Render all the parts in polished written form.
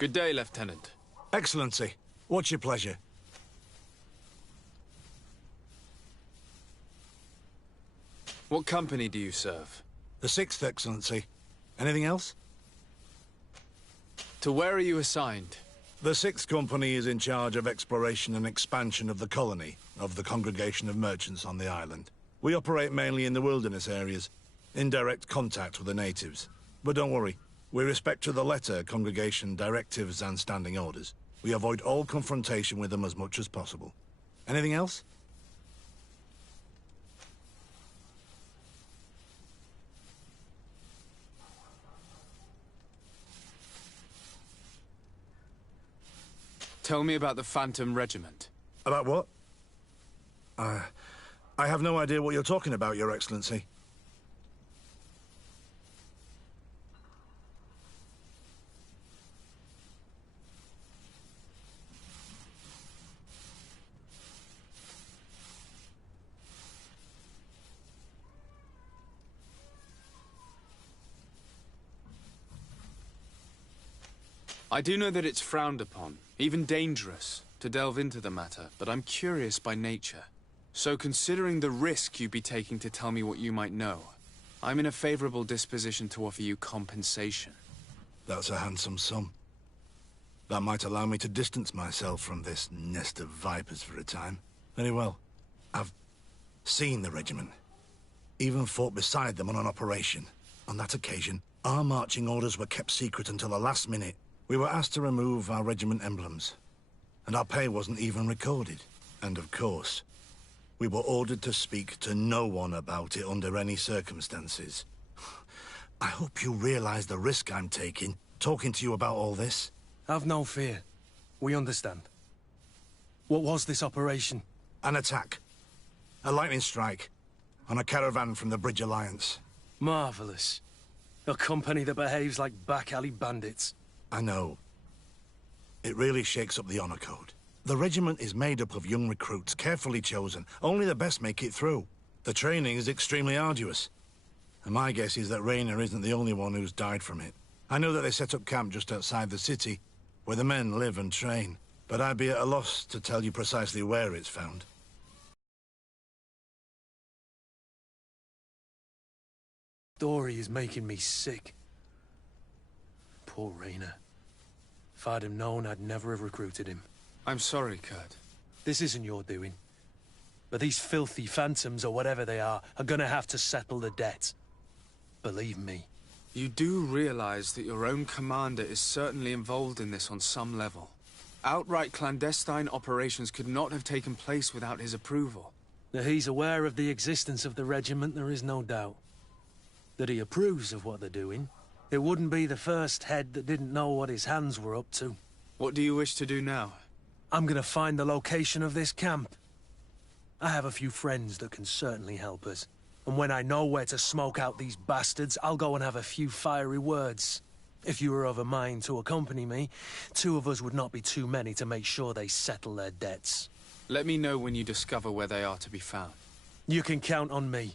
Good day, Lieutenant. Excellency, what's your pleasure? What company do you serve? The 6th, Excellency. Anything else? To where are you assigned? The 6th Company is in charge of exploration and expansion of the colony of the Congregation of Merchants on the island. We operate mainly in the wilderness areas, in direct contact with the natives. But don't worry, we respect to the letter Congregation directives and standing orders. We avoid all confrontation with them as much as possible. Anything else? Tell me about the Phantom Regiment. About what? I have no idea what you're talking about, Your Excellency. I do know that it's frowned upon, even dangerous, to delve into the matter, but I'm curious by nature. So considering the risk you'd be taking to tell me what you might know, I'm in a favorable disposition to offer you compensation. That's a handsome sum. That might allow me to distance myself from this nest of vipers for a time. Very well. I've seen the regiment. Even fought beside them on an operation. On that occasion, our marching orders were kept secret until the last minute. We were asked to remove our regiment emblems, and our pay wasn't even recorded. And of course, we were ordered to speak to no one about it under any circumstances. I hope you realize the risk I'm taking, talking to you about all this. Have no fear. We understand. What was this operation? An attack. A lightning strike on a caravan from the Bridge Alliance. Marvelous. A company that behaves like back-alley bandits. I know. It really shakes up the honor code. The regiment is made up of young recruits, carefully chosen. Only the best make it through. The training is extremely arduous. And my guess is that Raynor isn't the only one who's died from it. I know that they set up camp just outside the city, where the men live and train. But I'd be at a loss to tell you precisely where it's found. Story is making me sick. Poor Raynor. If I'd have known, I'd never have recruited him. I'm sorry, Kurt. This isn't your doing. But these filthy phantoms, or whatever they are gonna have to settle the debt. Believe me. You do realize that your own commander is certainly involved in this on some level. Outright clandestine operations could not have taken place without his approval. That he's aware of the existence of the regiment, there is no doubt. That he approves of what they're doing. It wouldn't be the first head that didn't know what his hands were up to. What do you wish to do now? I'm gonna find the location of this camp. I have a few friends that can certainly help us. And when I know where to smoke out these bastards, I'll go and have a few fiery words. If you were of a mind to accompany me, 2 of us would not be too many to make sure they settle their debts. Let me know when you discover where they are to be found. You can count on me.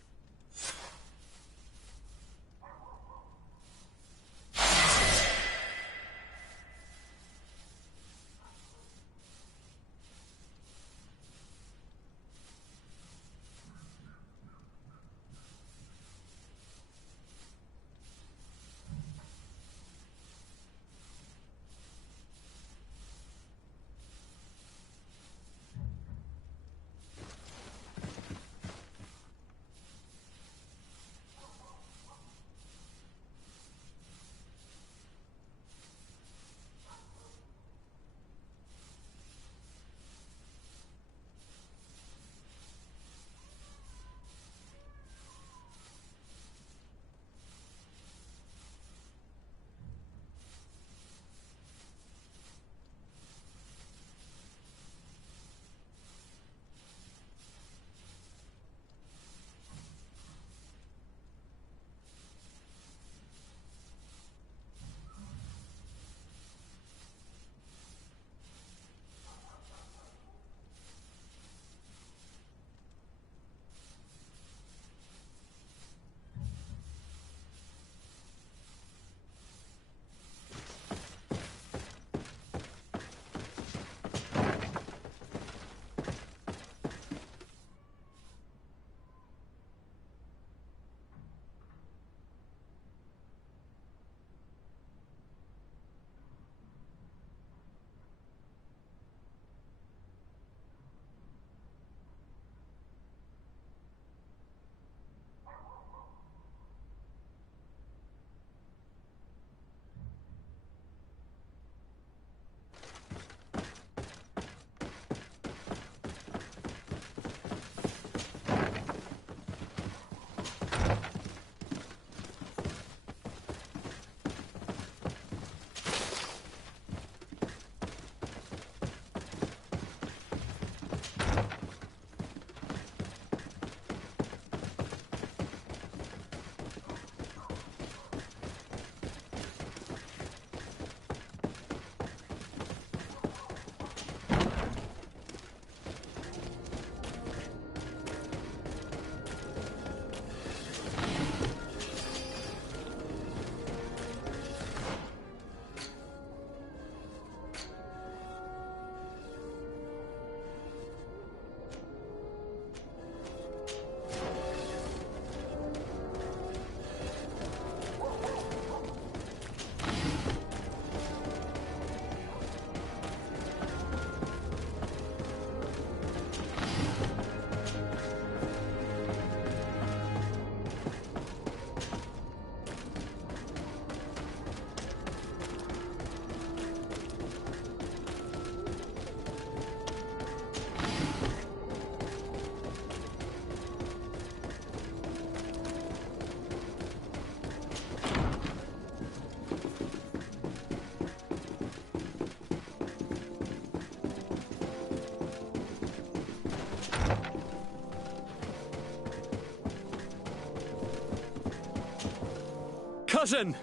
Cousin!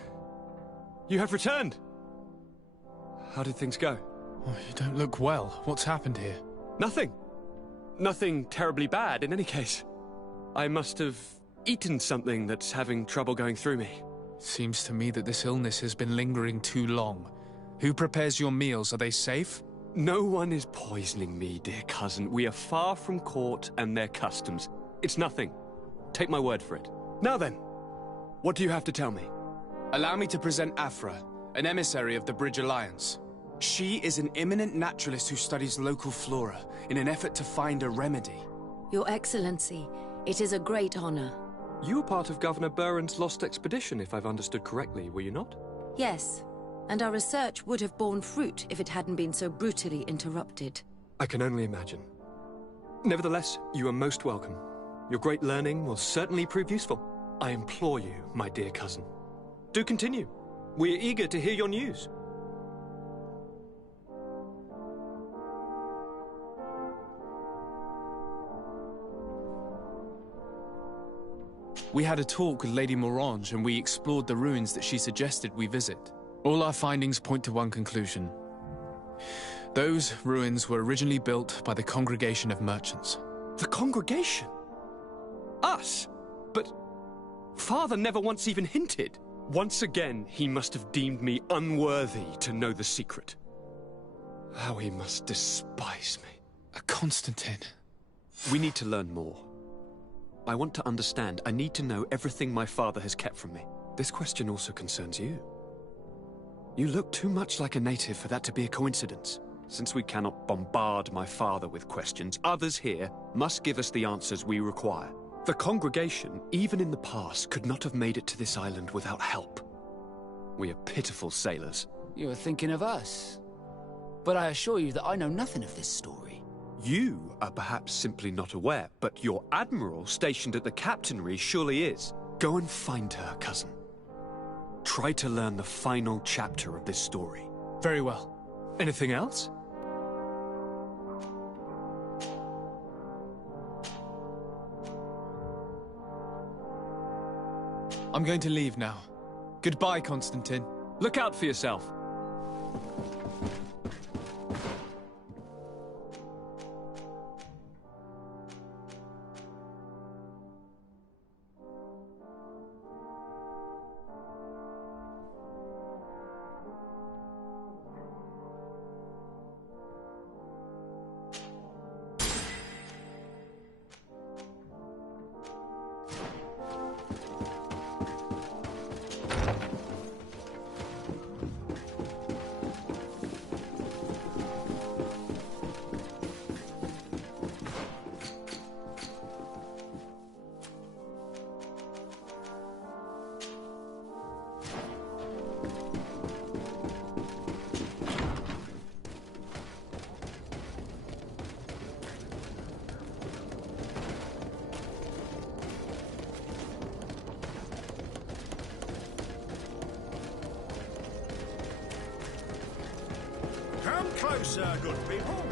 You have returned. How did things go? Oh, you don't look well. What's happened here? Nothing. Nothing terribly bad, in any case. I must have eaten something that's having trouble going through me. Seems to me that this illness has been lingering too long. Who prepares your meals? Are they safe? No one is poisoning me, dear cousin. We are far from court and their customs. It's nothing. Take my word for it. Now then, what do you have to tell me? Allow me to present Afra, an emissary of the Bridge Alliance. She is an eminent naturalist who studies local flora in an effort to find a remedy. Your Excellency, it is a great honor. You were part of Governor Buren's lost expedition, if I've understood correctly, were you not? Yes, and our research would have borne fruit if it hadn't been so brutally interrupted. I can only imagine. Nevertheless, you are most welcome. Your great learning will certainly prove useful. I implore you, my dear cousin. Do continue. We are eager to hear your news. We had a talk with Lady Morange and we explored the ruins that she suggested we visit. All our findings point to one conclusion. Those ruins were originally built by the Congregation of Merchants. The Congregation? Us? But Father never once even hinted. Once again, he must have deemed me unworthy to know the secret. How he must despise me. Constantine. We need to learn more. I want to understand. I need to know everything my father has kept from me. This question also concerns you. You look too much like a native for that to be a coincidence. Since we cannot bombard my father with questions, others here must give us the answers we require. The congregation, even in the past, could not have made it to this island without help. We are pitiful sailors. You are thinking of us. But I assure you that I know nothing of this story. You are perhaps simply not aware, but your admiral stationed at the captainry surely is. Go and find her, cousin. Try to learn the final chapter of this story. Very well. Anything else? I'm going to leave now. Goodbye, Constantine. Look out for yourself. Come closer, good people.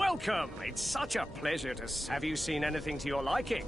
Welcome! It's such a pleasure to... Have you seen anything to your liking?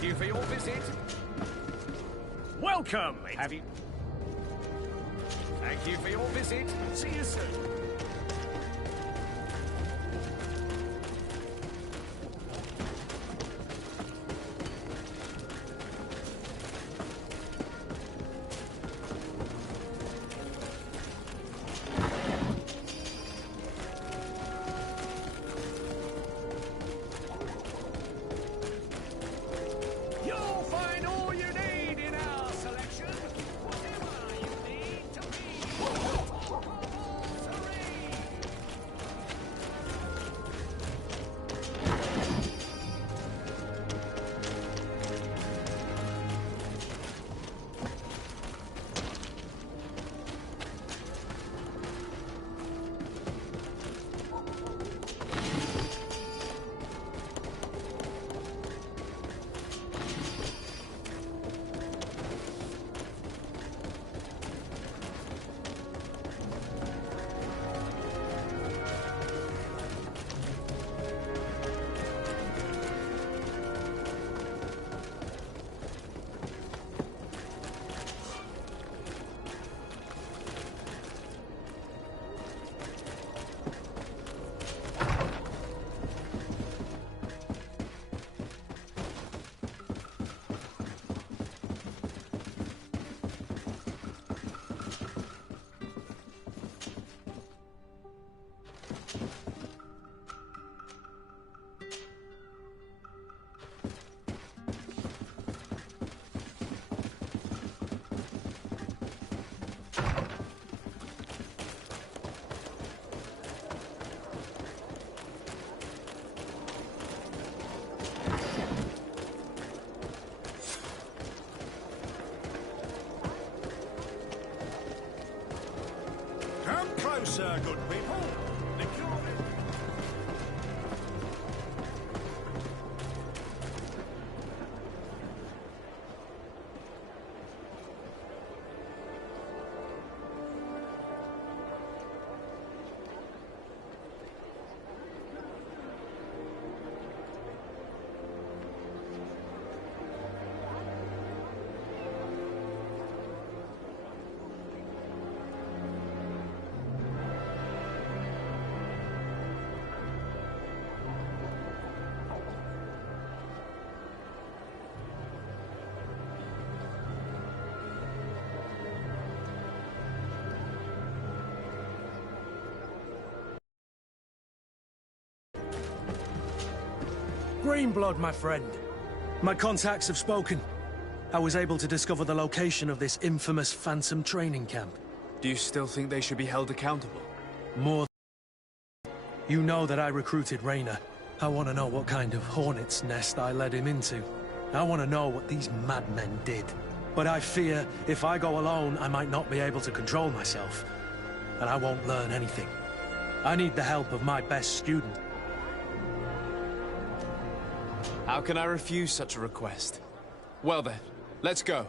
Thank you for your visit. Welcome! Have you... Thank you for your visit. See you soon. Closer, good people. Greenblood, my friend. My contacts have spoken. I was able to discover the location of this infamous Phantom training camp. Do you still think they should be held accountable? More You know that I recruited Raynor. I want to know what kind of hornet's nest I led him into. I want to know what these madmen did. But I fear if I go alone, I might not be able to control myself. And I won't learn anything. I need the help of my best student. How can I refuse such a request? Well then, let's go.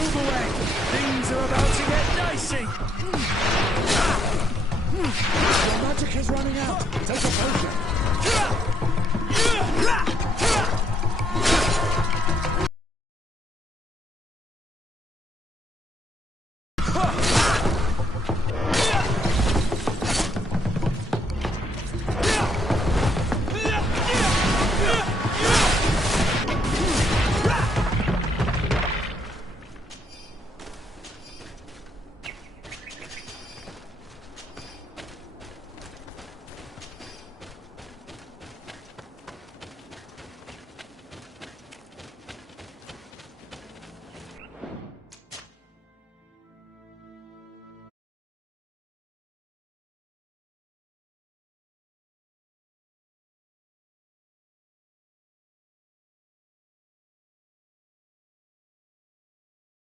Move away! Things are about to get dicey! Your magic is running out. Take a potion.